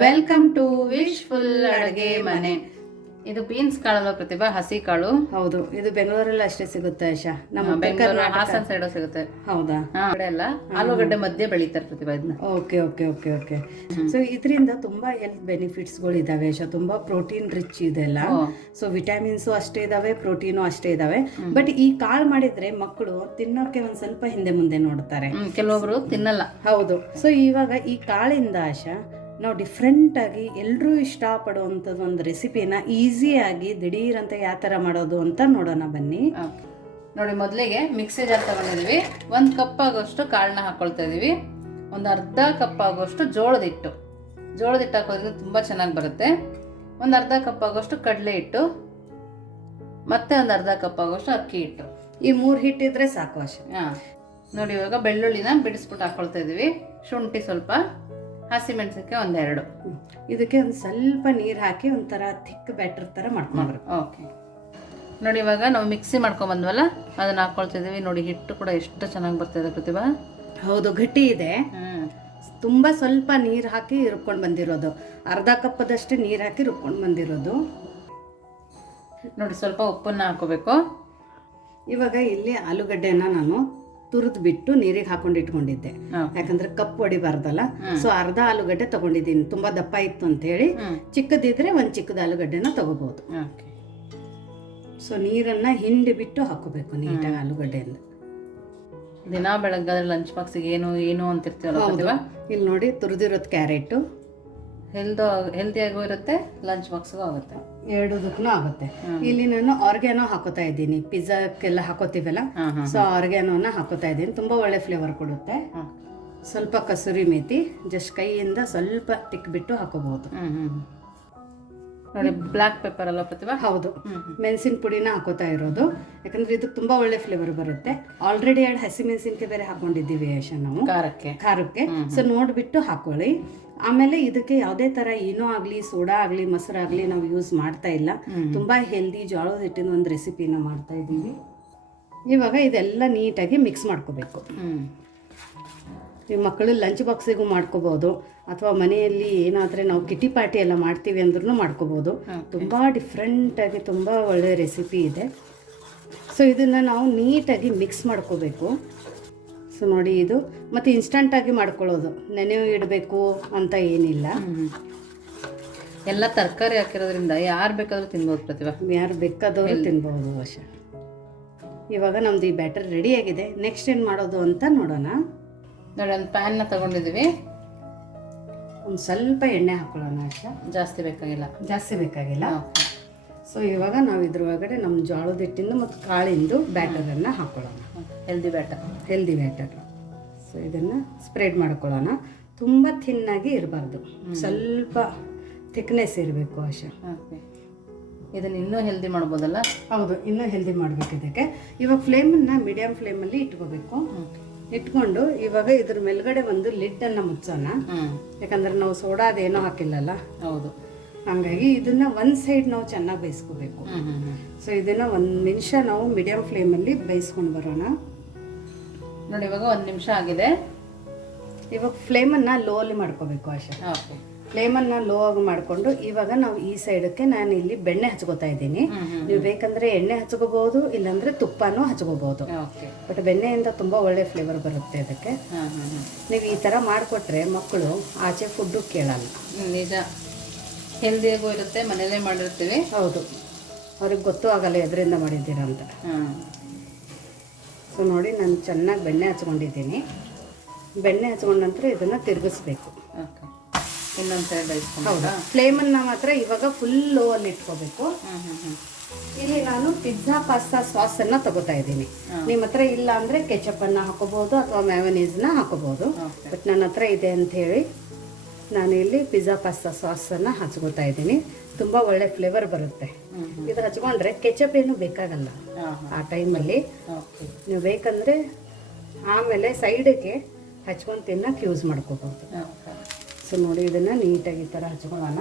Welcome to wish full ಅಡುಗೆ ಮನೆ. ಇದು ಬೀನ್ಸ್ ಕಾಳಲ್ಲ ಪ್ರತಿಭಾ ಹಸಿ ಕಾಳು. ಹೌದು ಇದು ಬೆಂಗಳೂರಲ್ಲಿ ಅಷ್ಟೇ ಸಿಗುತ್ತೆ ಆಶಾ. ನಮ್ಮ ಬೆಂಗಳೂರು ಹಾಸನ್ ಸೈಡ್ ಸಿಗುತ್ತೆ. ಹೌದಾ? ಕಡೆ ಎಲ್ಲ ಆಲೂಗಡ್ಡೆ ಮಧ್ಯೆ ಬೆಳೀತಾರೆ ಪ್ರತಿಭಾ ಇದನ್ನ okay okay okay okay. So ಇದರಿಂದ ತುಂಬಾ ಹೆಲ್ತ್ ಬೆನಿಫಿಟ್ಸ್ಗಳು ಇದಾವೆ ಆಶಾ. ತುಂಬಾ ಪ್ರೋಟೀನ್ ರಿಚ್ ಇದೆಲ್ಲ. ಸೊ ವಿಟಾಮಿನ್ಸ್ ಅಷ್ಟೇ ಇದಾವೆ ಪ್ರೋಟೀನು ಅಷ್ಟೇ ಇದಾವೆ. ಬಟ್ ಈ ಕಾಳು ಮಾಡಿದ್ರೆ ಮಕ್ಕಳು ತಿನ್ನೋಕೆ ಒಂದ್ ಸ್ವಲ್ಪ ಹಿಂದೆ ಮುಂದೆ ನೋಡ್ತಾರೆ. ಕೆಲವೊಬ್ರು ತಿನ್ನಲ್ಲ. ಹೌದು. ಸೊ ಇವಾಗ ಈ ಕಾಳಿಂದ ಆಶಾ ನಾವು ಡಿಫ್ರೆಂಟಾಗಿ ಎಲ್ಲರೂ ಇಷ್ಟಪಡುವಂಥದ್ದು ಒಂದು ರೆಸಿಪಿನ ಈಸಿಯಾಗಿ ದಿಢೀರಂತ ಯಾವ ಥರ ಮಾಡೋದು ಅಂತ ನೋಡೋಣ ಬನ್ನಿ. ನೋಡಿ ಮೊದಲಿಗೆ ಮಿಕ್ಸಿ ಜಾರ್ ತಗೊಂಡಿದ್ವಿ ಒಂದು ಕಪ್ ಆಗೋಷ್ಟು ಕಾಳನ್ನ ಹಾಕ್ಕೊಳ್ತಾ ಇದ್ದೀವಿ. ಒಂದು ಅರ್ಧ ಕಪ್ ಆಗೋಷ್ಟು ಜೋಳದ ಹಿಟ್ಟು. ಜೋಳದ ಹಿಟ್ಟು ಹಾಕೋದ್ರಿಂದ ತುಂಬ ಚೆನ್ನಾಗಿ ಬರುತ್ತೆ. ಒಂದು ಅರ್ಧ ಕಪ್ ಆಗೋಷ್ಟು ಕಡಲೆ ಹಿಟ್ಟು. ಮತ್ತೆ ಒಂದು ಅರ್ಧ ಕಪ್ ಆಗೋಷ್ಟು ಅಕ್ಕಿ ಹಿಟ್ಟು. ಈ ಮೂರು ಹಿಟ್ಟಿದ್ರೆ ಸಾಕು ಅಷ್ಟೇ ಹಾಂ. ನೋಡಿ ಇವಾಗ ಬೆಳ್ಳುಳ್ಳಿನ ಬಿಡಿಸ್ಬಿಟ್ಟು ಹಾಕೊಳ್ತಾ ಇದೀವಿ ಶುಂಠಿ ಸ್ವಲ್ಪ. ಹಸಿಮೆಣಸಿನ್ಕಾಯಿ ಒಂದೆರಡು. ಇದಕ್ಕೆ ಒಂದು ಸ್ವಲ್ಪ ನೀರು ಹಾಕಿ ಒಂಥರ ಥಿಕ್ ಬ್ಯಾಟರ್ ಥರ ಮಾಡ್ಕೊಂಡ್ರಿ ಓಕೆ ನೋಡಿ ಇವಾಗ ನಾವು ಮಿಕ್ಸಿ ಮಾಡ್ಕೊಂಬಂದ್ವಲ್ಲ ಅದನ್ನ ಹಾಕ್ಕೊಳ್ತಿದ್ದೀವಿ ನೋಡಿ ಹಿಟ್ಟು ಕೂಡ ಎಷ್ಟು ಚೆನ್ನಾಗಿ ಬರ್ತಿದೆ ಪ್ರತಿಭಾ. ಹೌದು ಗಟ್ಟಿ ಇದೆ. ತುಂಬ ಸ್ವಲ್ಪ ನೀರು ಹಾಕಿ ರುಬ್ಕೊಂಡು ಬಂದಿರೋದು. ಅರ್ಧ ಕಪ್ಪದಷ್ಟು ನೀರು ಹಾಕಿ ರುಬ್ಕೊಂಡು ಬಂದಿರೋದು. ನೋಡಿ ಸ್ವಲ್ಪ ಉಪ್ಪನ್ನು ಹಾಕೋಬೇಕು. ಇವಾಗ ಇಲ್ಲಿ ಆಲೂಗಡ್ಡೆನ ನಾನು ತುರಿದು ಬಿಟ್ಟು ನೀರಿಗೆ ಹಾಕೊಂಡು ಇಟ್ಕೊಂಡಿದ್ದೆ. ಯಾಕಂದ್ರೆ ಕಪ್ ಹೊಡಿಬಾರ್ದಲ್ಲ. ಸೊ ಅರ್ಧ ಆಲೂಗಡ್ಡೆ ತಗೊಂಡಿದ್ದೀನಿ. ತುಂಬಾ ದಪ್ಪ ಇತ್ತು ಅಂತ ಹೇಳಿ ಚಿಕ್ಕದಿದ್ರೆ ಒಂದು ಚಿಕ್ಕದ ಆಲೂಗಡ್ಡೆನ ತಗೋಬಹುದು ಸೊ ನೀರನ್ನ ಹಿಂಡಿ ಬಿಟ್ಟು ಹಾಕೋಬೇಕು ನೀಟಾಗಿ ಆಲೂಗಡ್ಡೆಯಿಂದ. ದಿನ ಬೆಳಗ್ಗೆ ಲಂಚ್ ಬಾಕ್ಸಿಗೆ ಏನು ಏನು ಅಂತಿರ್ತೀವಲ್ಲ ಇಲ್ಲಿ ನೋಡಿ ತುರಿದಿರೋದು ಕ್ಯಾರೆಟ್. ಹೆಲ್ದು ಹೆಲ್ದಿಯಾಗೂ ಇರುತ್ತೆ ಲಂಚ್ ಬಾಕ್ಸ್ಗೂ ಆಗುತ್ತೆ. ಎರಡೂದಕ್ಕೂ ಆಗುತ್ತೆ. ಇಲ್ಲಿ ನಾನು ಆರ್ಗ್ಯಾನೋ ಹಾಕೋತಾ ಇದ್ದೀನಿ. ಪಿಜ್ಜಾಕ್ಕೆಲ್ಲ ಹಾಕೋತೀವಲ್ಲ? ಸೊ ಆರ್ಗ್ಯಾನೋನ ಹಾಕೋತಾ ಇದ್ದೀನಿ. ತುಂಬ ಒಳ್ಳೆ ಫ್ಲೇವರ್ ಕೊಡುತ್ತೆ. ಸ್ವಲ್ಪ ಕಸೂರಿ ಮೇತಿ ಜಸ್ಟ್ ಕೈಯಿಂದ ಸ್ವಲ್ಪ ತಿಕ್ಬಿಟ್ಟು ಹಾಕೋಬಹುದು. ನೋಡಿ ಬ್ಲ್ಯಾಕ್ ಪೆಪ್ಪರ್ ಅಲ್ಲ ಪ್ರತಿಭಾ? ಹೌದು. ಮೆಣಸಿನ ಪುಡಿನ ಹಾಕೋತಾ ಇರೋದು. ಯಾಕಂದ್ರೆ ಇದಕ್ಕೆ ತುಂಬಾ ಒಳ್ಳೆ ಫ್ಲೇವರ್ ಬರುತ್ತೆ. ಆಲ್ರೆಡಿ ಎರಡು ಹಸಿ ಮೆಣಸಿನ್ಕಾಯಿ ಬೇರೆ ಹಾಕೊಂಡಿದ್ದೀವಿ ಯಶ ನಾವು ಖಾರಕ್ಕೆ. ಖಾರಕ್ಕೆ. ಸೊ ನೋಡ್ಬಿಟ್ಟು ಹಾಕೊಳ್ಳಿ. ಆಮೇಲೆ ಇದಕ್ಕೆ ಯಾವುದೇ ತರ ಏನೋ ಆಗಲಿ ಸೋಡಾ ಆಗಲಿ ಮೊಸರಾಗಲಿ ನಾವು ಯೂಸ್ ಮಾಡ್ತಾ ಇಲ್ಲ. ತುಂಬಾ ಹೆಲ್ದಿ ಜೋಳದ ಹಿಟ್ಟಿನ ಒಂದು ರೆಸಿಪಿನ ಮಾಡ್ತಾ ಇದ್ದೀವಿ ಇವಾಗ ಇದೆಲ್ಲ ನೀಟಾಗಿ ಮಿಕ್ಸ್ ಮಾಡ್ಕೋಬೇಕು. ಈ ಮಕ್ಕಳು ಲಂಚ್ ಬಾಕ್ಸಿಗೂ ಮಾಡ್ಕೋಬಹುದು ಅಥವಾ ಮನೆಯಲ್ಲಿ ಏನಾದರೆ ನಾವು ಕಿಟಿ ಪಾರ್ಟಿ ಎಲ್ಲ ಮಾಡ್ತೀವಿ ಅಂದ್ರೂ ಮಾಡ್ಕೋಬಹುದು ತುಂಬ ಡಿಫ್ರೆಂಟಾಗಿ ತುಂಬ ಒಳ್ಳೆಯ ರೆಸಿಪಿ ಇದೆ. ಸೊ ಇದನ್ನು ನಾವು ನೀಟಾಗಿ ಮಿಕ್ಸ್ ಮಾಡ್ಕೋಬೇಕು. ಸೊ ನೋಡಿ ಇದು. ಮತ್ತು ಇನ್ಸ್ಟಂಟಾಗಿ ಮಾಡ್ಕೊಳ್ಳೋದು. ನೆನೆ ಇಡಬೇಕು ಅಂತ ಏನಿಲ್ಲ. ಎಲ್ಲ ತರಕಾರಿ ಹಾಕಿರೋದ್ರಿಂದ ಯಾರು ಬೇಕಾದರೂ ತಿನ್ಬೋದು ಪ್ರತಿಭಾ. ಯಾರು ಬೇಕಾದವರು ತಿನ್ಬೋದು ವಶ ಇವಾಗ ನಮ್ದು ಈ ಬ್ಯಾಟರ್ ರೆಡಿಯಾಗಿದೆ ನೆಕ್ಸ್ಟ್ ಏನು ಮಾಡೋದು ಅಂತ ನೋಡೋಣ. ನೋಡಿ ಒಂದು ಪ್ಯಾನ್ನ ತಗೊಂಡಿದ್ದೀವಿ. ಒಂದು ಸ್ವಲ್ಪ ಎಣ್ಣೆ ಹಾಕೊಳ್ಳೋಣ ಆಶಾ ಜಾಸ್ತಿ ಬೇಕಾಗಿಲ್ಲ. ಜಾಸ್ತಿ ಬೇಕಾಗಿಲ್ಲ. ಸೊ ಇವಾಗ ನಾವು ಇದ್ರ ಒಳಗಡೆ ನಮ್ಮ ಜೋಳದ ಹಿಟ್ಟಿಂದು ಮತ್ತು ಕಾಳಿಂದು ಬ್ಯಾಟರನ್ನು ಹಾಕೊಳ್ಳೋಣ. Healthy batter healthy batter so ಇದನ್ನು ಸ್ಪ್ರೆಡ್ ಮಾಡ್ಕೊಳ್ಳೋಣ. ತುಂಬ ಥಿನ್ನಾಗಿ ಇರಬಾರ್ದು. ಸ್ವಲ್ಪ ಥಿಕ್ನೆಸ್ ಇರಬೇಕು ಆಶಾ. ಇದನ್ನು ಇದನ್ನ ಇನ್ನೂ ಹೆಲ್ದಿ ಮಾಡ್ಬೋದಲ್ಲ? ಹೌದು ಇನ್ನೂ ಹೆಲ್ದಿ ಮಾಡಬೇಕು ಇದಕ್ಕೆ ಇವಾಗ ಫ್ಲೇಮನ್ನು ಮೀಡಿಯಮ್ ಫ್ಲೇಮಲ್ಲಿ ಇಟ್ಕೋಬೇಕು. ಇಟ್ಕೊಂಡು ಇವಾಗ ಇದ್ರ ಮೇಲ್ಗಡೆ ಒಂದು ಲಿಡ್ ಅನ್ನ ಮುಚ್ಚೋಣ ಯಾಕಂದ್ರೆ ನಾವು ಸೋಡಾ ಅದೇನೋ ಹಾಕಿಲ್ಲಲ್ಲ? ಹೌದು. ಹಾಗಾಗಿ ಇದನ್ನ ಒಂದು ಸೈಡ್ ನಾವು ಚೆನ್ನಾಗಿ ಬೇಯಿಸ್ಕೋಬೇಕು. ಸೊ ಇದನ್ನ ಒಂದು ನಿಮಿಷ ನಾವು ಮೀಡಿಯಂ ಫ್ಲೇಮಲ್ಲಿ ಬೇಯಿಸ್ಕೊಂಡು ಬರೋಣ. ನೋಡಿ ಇವಾಗ ಒಂದು ನಿಮಿಷ ಆಗಿದೆ. ಇವಾಗ ಫ್ಲೇಮನ್ನು ಲೋ ಅಲ್ಲಿ ಮಾಡ್ಕೋಬೇಕು ಆಶಾ. ಓಕೆ ಫ್ಲೇಮನ್ನು ಲೋ ಆಗಿ ಮಾಡಿಕೊಂಡು ಇವಾಗ ನಾವು ಈ ಸೈಡಕ್ಕೆ ನಾನು ಇಲ್ಲಿ ಬೆಣ್ಣೆ ಹಚ್ಕೋತಾ ಇದ್ದೀನಿ. ನೀವು ಬೇಕಂದ್ರೆ ಎಣ್ಣೆ ಹಚ್ಕೋಬಹುದು ಇಲ್ಲಾಂದ್ರೆ ತುಪ್ಪನೂ ಹಚ್ಕೋಬಹುದು. ಬಟ್ ಬೆಣ್ಣೆಯಿಂದ ತುಂಬ ಒಳ್ಳೆ ಫ್ಲೇವರ್ ಬರುತ್ತೆ ಅದಕ್ಕೆ ನೀವು ಈ ಥರ ಮಾಡಿಕೊಟ್ರೆ ಮಕ್ಕಳು ಆಚೆ ಫುಡ್ಡು ಕೇಳಲ್ಲ. ನಿಜ ಹೆಲ್ದಿಯಾಗೂ ಇರುತ್ತೆ ಮನೇಲೇ ಮಾಡಿರ್ತೀವಿ. ಹೌದು. ಅವ್ರಿಗೆ ಗೊತ್ತೂ ಆಗಲ್ಲ ಎದರಿಂದ ಮಾಡಿದ್ದೀರ ಅಂತ. ಸೊ ನೋಡಿ ನಾನು ಚೆನ್ನಾಗಿ ಬೆಣ್ಣೆ ಹಚ್ಕೊಂಡಿದ್ದೀನಿ. ಬೆಣ್ಣೆ ಹಚ್ಕೊಂಡ ನಂತರ ಇದನ್ನು ತಿರುಗಿಸ್ಬೇಕು. ಓಕೆ. ಇನ್ನೊಂದು ಸೈಡ್ ಹೌದಾ. ಫ್ಲೇಮನ್ನು ಮಾತ್ರ ಇವಾಗ ಫುಲ್ ಲೋ ಅಲ್ಲಿ ಇಟ್ಕೋಬೇಕು. ಇಲ್ಲಿ ನಾನು ಪಿಜ್ಜಾ ಪಾಸ್ತಾ ಸಾಸನ್ನು ತಗೋತಾ ಇದ್ದೀನಿ. ನಿಮ್ಮ ಹತ್ರ ಇಲ್ಲ ಅಂದರೆ ಕೆಚಪ್ಪನ್ನು ಹಾಕೋಬಹುದು ಅಥವಾ ಮ್ಯಾವನೀಸ್ನ ಹಾಕೋಬಹುದು. ಬಟ್ ನನ್ನ ಹತ್ರ ಇದೆ ಅಂತ ಹೇಳಿ ನಾನು ಇಲ್ಲಿ ಪಿಜ್ಜಾ ಪಾಸ್ತಾ ಸಾಸನ್ನು ಹಚ್ಕೋತಾ ಇದ್ದೀನಿ. ತುಂಬ ಒಳ್ಳೆ ಫ್ಲೇವರ್ ಬರುತ್ತೆ. ಇದು ಹಚ್ಕೊಂಡ್ರೆ ಕೆಚಪ್ ಏನು ಬೇಕಾಗಲ್ಲ. ಆ ಟೈಮಲ್ಲಿ ನೀವು ಬೇಕಂದರೆ ಆಮೇಲೆ ಸೈಡಿಗೆ ಹಚ್ಕೊಂಡು ತಿನ್ನಕ್ಕೆ ಯೂಸ್ ಮಾಡ್ಕೋಬಹುದು. ಸೊ ನೋಡಿ ಇದನ್ನು ನೀಟಾಗಿ ಈ ಥರ ಹಚ್ಕೊಳ್ಳೋಣ.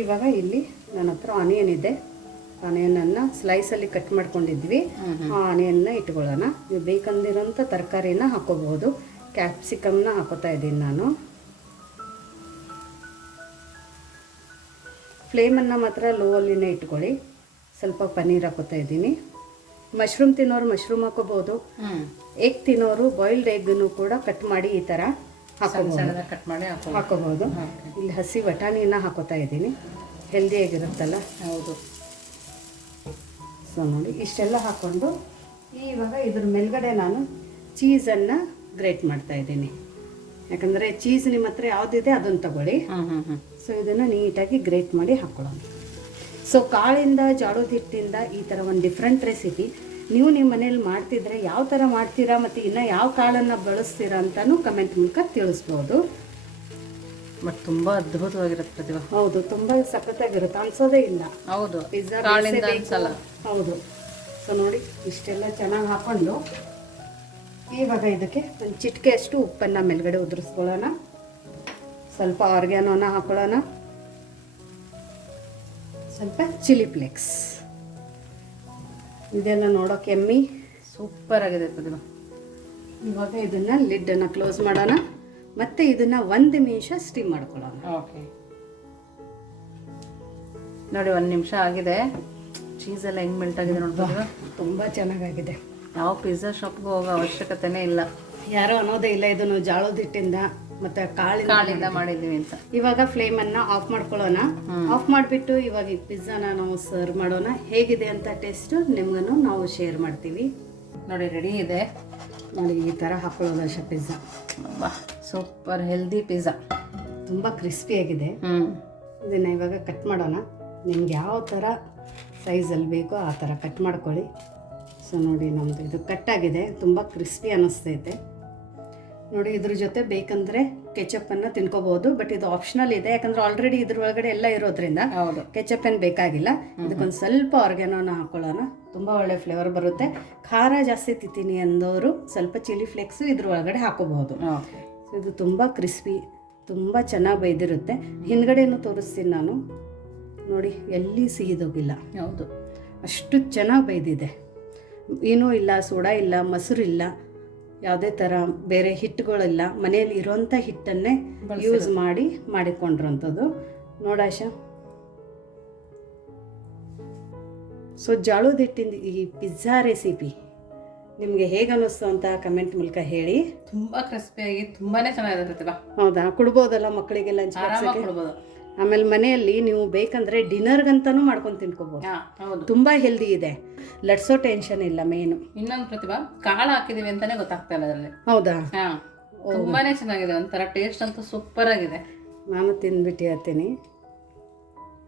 ಇವಾಗ ಇಲ್ಲಿ ನನ್ನ ಹತ್ರ ಆನಿಯನ್ ಇದೆ. ಆನಿಯನನ್ನು ಸ್ಲೈಸಲ್ಲಿ ಕಟ್ ಮಾಡ್ಕೊಂಡಿದ್ವಿ. ಆ ಆನಿಯನ್ನ ಇಟ್ಕೊಳ್ಳೋಣ. ನೀವು ಬೇಕಂದಿರೋಂಥ ತರಕಾರಿನ ಹಾಕೋಬಹುದು. ಕ್ಯಾಪ್ಸಿಕಮ್ನ ಹಾಕೋತಾ ಇದ್ದೀನಿ ನಾನು. ಫ್ಲೇಮನ್ನು ಮಾತ್ರ ಲೋ ಅಲ್ಲಿನೇ ಇಟ್ಕೊಳ್ಳಿ. ಸ್ವಲ್ಪ ಪನ್ನೀರ್ ಹಾಕೋತಾ ಇದ್ದೀನಿ. ಮಶ್ರೂಮ್ ತಿನ್ನೋರು ಮಶ್ರೂಮ್ ಹಾಕೋಬೋದು ಎಗ್ ತಿನ್ನೋರು ಬಾಯ್ಲ್ಡ್ ಎಗ್ನು ಕೂಡ ಕಟ್ ಮಾಡಿ ಈ ಥರ ಹಾಕೋಬಹುದು. ಕಟ್ ಮಾಡಿ ಹಾಕೋ ಹಾಕೋಬಹುದು. ಇಲ್ಲಿ ಹಸಿ ಬಟಾಣಿನ ಹಾಕೋತಾ ಇದ್ದೀನಿ. ಹೆಲ್ದಿಯಾಗಿರುತ್ತಲ್ಲ ಹೌದು. ಸೊ ನೋಡಿ ಇಷ್ಟೆಲ್ಲ ಹಾಕ್ಕೊಂಡು ಇವಾಗ ಇದ್ರ ಮೇಲ್ಗಡೆ ನಾನು ಚೀಸನ್ನು ಗ್ರೇಟ್ ಮಾಡ್ತಾ ಇದ್ದೀನಿ. ಯಾಕಂದರೆ ಚೀಸ್ ನಿಮ್ಮ ಹತ್ರ ಯಾವುದಿದೆ ಅದನ್ನು ತಗೊಳ್ಳಿ. ಸೊ ಇದನ್ನು ನೀಟಾಗಿ ಗ್ರೇಟ್ ಮಾಡಿ ಹಾಕ್ಕೊಳ್ಳೋಣ ಸೊ ಕಾಳಿಂದ ಜಾಡೋದ ಹಿಟ್ಟಿಂದ ಈ ಥರ ಒಂದು ಡಿಫ್ರೆಂಟ್ ರೆಸಿಪಿ ನೀವು ನಿಮ್ಮ ಮನೇಲಿ ಮಾಡ್ತಿದ್ರೆ ಯಾವ ಥರ ಮಾಡ್ತೀರಾ ಮತ್ತು ಇನ್ನು ಯಾವ ಕಾಳನ್ನು ಬಳಸ್ತೀರಾ ಅಂತಲೂ ಕಮೆಂಟ್ ಮೂಲಕ ತಿಳಿಸ್ಬೋದು. ಬಟ್ ತುಂಬ ಅದ್ಭುತವಾಗಿರುತ್ತೆ ಪ್ರತಿಭಾ. ಹೌದು ತುಂಬ ಸಖತ್ತಾಗಿರುತ್ತೆ ಅನ್ಸೋದೇ ಇಲ್ಲ. ಹೌದು ಪಿಜ್ಜಾ ಹೌದು. ಸೊ ನೋಡಿ ಇಷ್ಟೆಲ್ಲ ಚೆನ್ನಾಗಿ ಹಾಕೊಂಡು ಇವಾಗ ಇದಕ್ಕೆ ಒಂದು ಚಿಟಿಕೆ ಅಷ್ಟು ಉಪ್ಪನ್ನು ಮೇಲ್ಗಡೆ ಉದುರಿಸ್ಕೊಳ್ಳೋಣ. ಸ್ವಲ್ಪ ಆರ್ಗ್ಯಾನೋನ ಹಾಕೊಳ್ಳೋಣ. ಸ್ವಲ್ಪ ಚಿಲ್ಲಿ ಫ್ಲೇಕ್ಸ್. ಇದೆಲ್ಲ ನೋಡೋಕೆ ಎಮ್ಮಿ. ಸೂಪರ್ ಆಗಿದೆ ಪ್ರತಿಭಾ ಇವಾಗ ಇದನ್ನು ಲಿಡ್ಡನ್ನು ಕ್ಲೋಸ್ ಮಾಡೋಣ. ಮತ್ತೆ ಇದನ್ನು ಒಂದು ನಿಮಿಷ ಸ್ಟೀಮ್ ಮಾಡ್ಕೊಳ್ಳೋಣ. ಓಕೆ ನೋಡಿ ಒಂದು ನಿಮಿಷ ಆಗಿದೆ. ಚೀಸ್ ಎಲ್ಲ ಹೆಂಗ್ ಮೆಲ್ಟ್ ಆಗಿದೆ ನೋಡ್ಬೋದು ತುಂಬ ಚೆನ್ನಾಗಾಗಿದೆ. ಯಾವ ಪಿಜ್ಜಾ ಶಾಪ್ಗೆ ಹೋಗೋ ಅವಶ್ಯಕತೆನೇ ಇಲ್ಲ. ಯಾರೋ ಅನ್ನೋದೇ ಇಲ್ಲ ಇದನ್ನು ಜಾಳದ ಹಿಟ್ಟಿಂದ. ಮತ್ತೆ ಕಾಳಿಂದ ಕಾಳಿಂದ ಮಾಡಿದ್ದೀವಿ ಅಂತ. ಇವಾಗ ಫ್ಲೇಮ್ ಅನ್ನ ಆಫ್ ಮಾಡ್ಕೊಳ್ಳೋಣ. ಆಫ್ ಮಾಡಿಬಿಟ್ಟು ಇವಾಗ ಈ ಪಿಜ್ಜಾನ ನಾವು ಸರ್ವ್ ಮಾಡೋಣ. ಹೇಗಿದೆ ಅಂತ ಟೇಸ್ಟ್ ನಿಮ್ಗನ್ನು ನಾವು ಶೇರ್ ಮಾಡ್ತೀವಿ. ನೋಡಿ ರೆಡಿ ಇದೆ. ನೋಡಿ ಈ ಥರ ಹಾಕೊಳ್ಳೋದು ಅಶ ಪಿಜ್ಜಾ ಬಾ ಸೂಪರ್ ಹೆಲ್ದಿ ಪಿಜ್ಜಾ ತುಂಬ ಕ್ರಿಸ್ಪಿಯಾಗಿದೆ ಇದನ್ನು ಇವಾಗ ಕಟ್ ಮಾಡೋಣ. ನಿಮ್ಗೆ ಯಾವ ಥರ ಸೈಜಲ್ಲಿ ಬೇಕೋ ಆ ಥರ ಕಟ್ ಮಾಡ್ಕೊಳ್ಳಿ. ಸೊ ನೋಡಿ ನಮ್ಮದು ಇದು ಕಟ್ಟಾಗಿದೆ ತುಂಬ ಕ್ರಿಸ್ಪಿ ಅನ್ನಿಸ್ತೈತೆ ನೋಡಿ ಇದ್ರ ಜೊತೆ ಬೇಕಂದರೆ ಕೆಚಪ್ಪನ್ನು ತಿನ್ಕೋಬಹುದು. ಬಟ್ ಇದು ಆಪ್ಷನಲ್ ಇದೆ. ಯಾಕಂದ್ರೆ ಆಲ್ರೆಡಿ ಇದ್ರ ಒಳಗಡೆ ಎಲ್ಲ ಇರೋದ್ರಿಂದ ಹೌದು. ಕೆಚಪ್ ಏನು ಬೇಕಾಗಿಲ್ಲ. ಇದಕ್ಕೊಂದು ಸ್ವಲ್ಪ ಆರ್ಗ್ಯಾನೋನ ಹಾಕೊಳ್ಳೋಣ. ತುಂಬ ಒಳ್ಳೆ ಫ್ಲೇವರ್ ಬರುತ್ತೆ. ಖಾರ ಜಾಸ್ತಿ ತಿಂತೀನಿ ಅಂದವರು ಸ್ವಲ್ಪ ಚಿಲ್ಲಿ ಫ್ಲೇಕ್ಸ್ ಇದ್ರ ಒಳಗಡೆ ಹಾಕೋಬಹುದು ಇದು ತುಂಬ ಕ್ರಿಸ್ಪಿ ತುಂಬ ಚೆನ್ನಾಗಿ ಬೈದಿರುತ್ತೆ ಹಿಂದ್ಗಡೆನೂ ತೋರಿಸ್ತೀನಿ ನಾನು. ನೋಡಿ ಎಲ್ಲಿ ಸಿಹಿದೋಗಿಲ್ಲ. ಹೌದು. ಅಷ್ಟು ಚೆನ್ನಾಗಿ ಬೈದಿದೆ ಏನೂ ಇಲ್ಲ ಸೋಡಾ ಇಲ್ಲ ಮೊಸರು ಇಲ್ಲ ಯಾವುದೇ ಥರ ಬೇರೆ ಹಿಟ್ಟುಗಳಿಲ್ಲ ಮನೆಯಲ್ಲಿ ಇರೋಂಥ ಹಿಟ್ಟನ್ನೇ ಯೂಸ್ ಮಾಡಿ ಮಾಡಿಕೊಂಡಿರೋಂಥದ್ದು ನೋಡಾಶ ಸೊ ಜಾಳದ ಹಿಟ್ಟಿಂದ ಈ ಪಿಜ್ಜಾ ರೆಸಿಪಿ ನಿಮಗೆ ಹೇಗೆ ಅನ್ನಿಸ್ತು ಅಂತ ಕಮೆಂಟ್ ಮೂಲಕ ಹೇಳಿ. ತುಂಬಾ ಕ್ರಿಸ್ಪಿಯಾಗಿ ತುಂಬಾನೇ ಚೆನ್ನಾಗಿರುತ್ತೆ ಹೌದಾ? ಕೊಡ್ಬೋದಲ್ಲ ಮಕ್ಕಳಿಗೆ ಲಂಚ್ ಕೊಡ್ಬೋದು. ಆಮೇಲೆ ಮನೆಯಲ್ಲಿ ನೀವು ಬೇಕಂದ್ರೆ ಡಿನ್ನರ್ಗಂತಾನು ಮಾಡ್ಕೊಂಡು ತಿನ್ಕೋಬಹುದು ತುಂಬಾ ಹೆಲ್ದಿ ಇದೆ. ಲಟ್ಸೋ ಟೆನ್ಷನ್ ಇಲ್ಲ ಮೇನ್. ಇನ್ನೊಂದು ಪ್ರತಿಭಾ ಕಾಳು ಹಾಕಿದೀವಿ ಅಂತಾನೆ ಗೊತ್ತಾಗ್ತಾ ಇಲ್ಲ ಅದರಲ್ಲಿ. ಹೌದಾ? ಹಾ ತುಂಬಾನೇ ಚೆನ್ನಾಗಿದೆ ಒಂಥರ ಟೇಸ್ಟ್ ಅಂತೂ ಸೂಪರ್ ಆಗಿದೆ. ನಾನು ತಿಂದ್ಬಿಟ್ಟು ಹೇಳ್ತೀನಿ.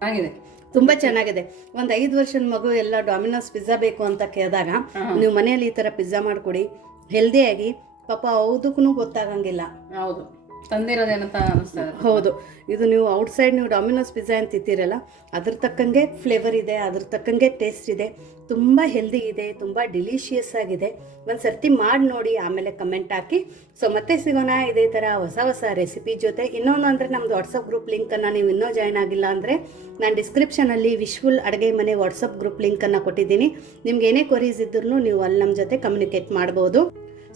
ಆಗಿದೆ. ತುಂಬಾ ಚೆನ್ನಾಗಿದೆ. ಒಂದು ಐದು ವರ್ಷದ ಮಗು ಎಲ್ಲ ಡಾಮಿನೋಸ್ ಪಿಜ್ಜಾ ಬೇಕು ಅಂತ ಕೇಳಿದಾಗ ನೀವು ಮನೆಯಲ್ಲಿ ಈ ಥರ ಪಿಜ್ಜಾ ಮಾಡಿಕೊಡಿ. ಹೆಲ್ದಿಯಾಗಿ ಪಾಪ ಹೌದಕ್ಕೂ ಗೊತ್ತಾಗಂಗಿಲ್ಲ. ಹೌದು. ತಂದಿರೋದೇನಂತ ಹೌದು. ಇದು ನೀವು ಔಟ್ಸೈಡ್ ನೀವು ಡಾಮಿನೋಸ್ ಪಿಜ್ಜಾ ಅಂತ ತಿಂತೀರಲ್ಲ ಅದ್ರ ತಕ್ಕಂಗೆ ಫ್ಲೇವರ್ ಇದೆ, ಅದ್ರ ತಕ್ಕಂಗೆ ಟೇಸ್ಟ್ ಇದೆ, ತುಂಬ ಹೆಲ್ದಿ ಇದೆ, ತುಂಬ ಡಿಲಿಷಿಯಸ್ ಆಗಿದೆ. ಒಂದು ಸರ್ತಿ ಮಾಡಿ ನೋಡಿ, ಆಮೇಲೆ ಕಮೆಂಟ್ ಹಾಕಿ. ಸೊ ಮತ್ತೆ ಸಿಗೋಣ ಇದೇ ಥರ ಹೊಸ ಹೊಸ ರೆಸಿಪಿ ಜೊತೆ. ಇನ್ನೊಂದು ಅಂದರೆ ನಮ್ದು ವಾಟ್ಸಪ್ ಗ್ರೂಪ್ ಲಿಂಕನ್ನು ನೀವು ಇನ್ನೂ ಜಾಯ್ನ್ ಆಗಿಲ್ಲ ಅಂದರೆ ನಾನು ಡಿಸ್ಕ್ರಿಪ್ಷನಲ್ಲಿ ವಿಶ್ವಲ್ ಅಡುಗೆ ಮನೆ ವಾಟ್ಸಪ್ ಗ್ರೂಪ್ ಲಿಂಕನ್ನು ಕೊಟ್ಟಿದ್ದೀನಿ. ನಿಮ್ಗೆ ಏನೇ ಕ್ವರೀಸ್ ಇದ್ರೂ ನೀವು ಅಲ್ಲಿ ನಮ್ಮ ಜೊತೆ ಕಮ್ಯುನಿಕೇಟ್ ಮಾಡ್ಬೋದು.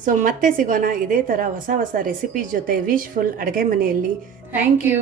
ಸೊ ಮತ್ತೆ ಸಿಗೋಣ ಇದೇ ಥರ ಹೊಸ ಹೊಸ ರೆಸಿಪಿ ಜೊತೆ ವಿಶ್ ಫುಲ್ ಅಡುಗೆ ಮನೆಯಲ್ಲಿ. Thank you